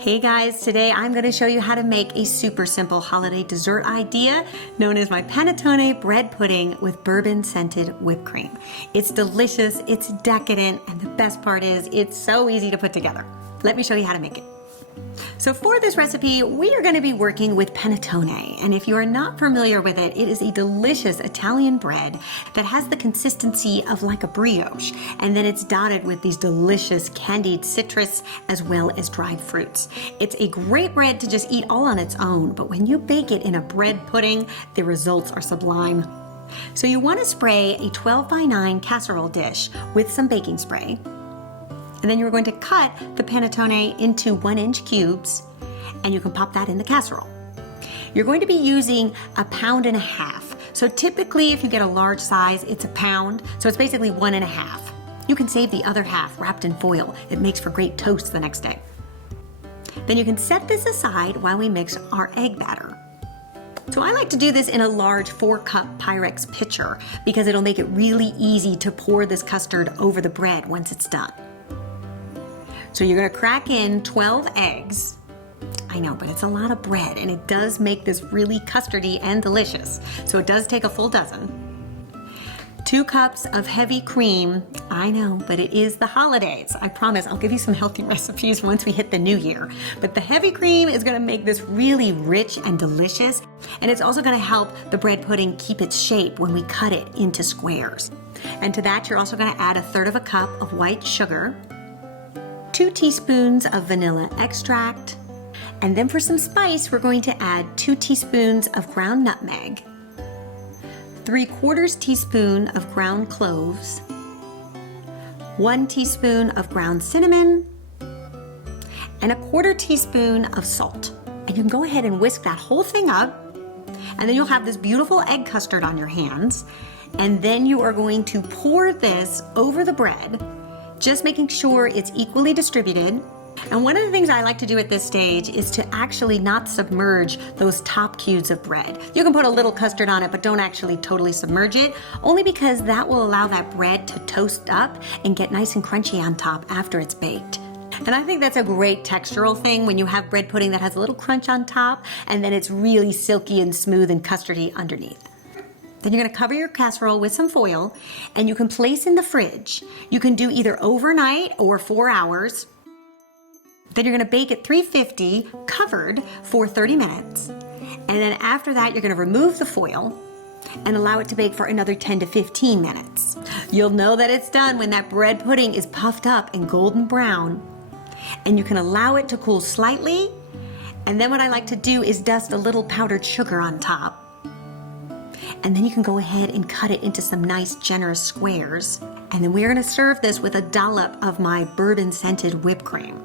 Hey guys, today I'm going to show you how to make a super simple holiday dessert idea known as my Panettone Bread pudding with bourbon scented whipped cream. It's delicious, it's decadent, and the best part is it's so easy to put together. Let me show you how to make it. So for this recipe, we are going to be working with panettone, and if you are not familiar with it, it is a delicious Italian bread that has the consistency of like a brioche, and then it's dotted with these delicious candied citrus as well as dried fruits. It's a great bread to just eat all on its own, but when you bake it in a bread pudding, the results are sublime. So you want to spray a 12 by 9 casserole dish with some baking spray. And then you're going to cut the panettone into 1-inch cubes, and you can pop that in the casserole. You're going to be using 1.5 pounds. So typically if you get a large size, it's 1 pound. So it's basically 1.5 pounds. You can save the other half wrapped in foil. It makes for great toast the next day. Then you can set this aside while we mix our egg batter. So I like to do this in a large 4-cup Pyrex pitcher because it'll make it really easy to pour this custard over the bread once it's done. So you're gonna crack in 12 eggs. I know, but it's a lot of bread and it does make this really custardy and delicious. So it does take a full dozen. 2 cups of heavy cream. I know, but it is the holidays. I promise I'll give you some healthy recipes once we hit the new year. But the heavy cream is gonna make this really rich and delicious. And it's also gonna help the bread pudding keep its shape when we cut it into squares. And to that, you're also gonna add 1/3 cup of white sugar, 2 teaspoons of vanilla extract, and then for some spice, we're going to add 2 teaspoons of ground nutmeg, 3/4 teaspoon of ground cloves, 1 teaspoon of ground cinnamon, and 1/4 teaspoon of salt. And you can go ahead and whisk that whole thing up, and then you'll have this beautiful egg custard on your hands, and then you are going to pour this over the bread, just making sure it's equally distributed. And one of the things I like to do at this stage is to actually not submerge those top cubes of bread. You can put a little custard on it, but don't actually totally submerge it, only because that will allow that bread to toast up and get nice and crunchy on top after it's baked. And I think that's a great textural thing when you have bread pudding that has a little crunch on top and then it's really silky and smooth and custardy underneath. Then you're gonna cover your casserole with some foil and you can place in the fridge. You can do either overnight or 4 hours. Then you're gonna bake at 350 covered for 30 minutes. And then after that, you're gonna remove the foil and allow it to bake for another 10 to 15 minutes. You'll know that it's done when that bread pudding is puffed up and golden brown. And you can allow it to cool slightly. And then what I like to do is dust a little powdered sugar on top. And then you can go ahead and cut it into some nice generous squares. And then we're gonna serve this with a dollop of my bourbon scented whipped cream.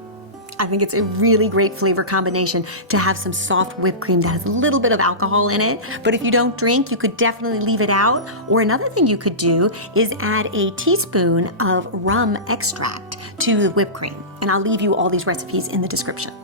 I think it's a really great flavor combination to have some soft whipped cream that has a little bit of alcohol in it. But if you don't drink, you could definitely leave it out. Or another thing you could do is add a teaspoon of rum extract to the whipped cream. And I'll leave you all these recipes in the description.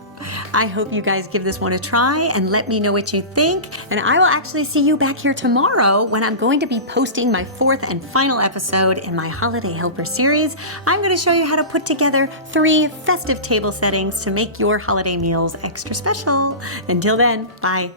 I hope you guys give this one a try and let me know what you think. And I will actually see you back here tomorrow when I'm going to be posting my 4th and final episode in my Holiday Helper series. I'm going to show you how to put together 3 festive table settings to make your holiday meals extra special. Until then, bye.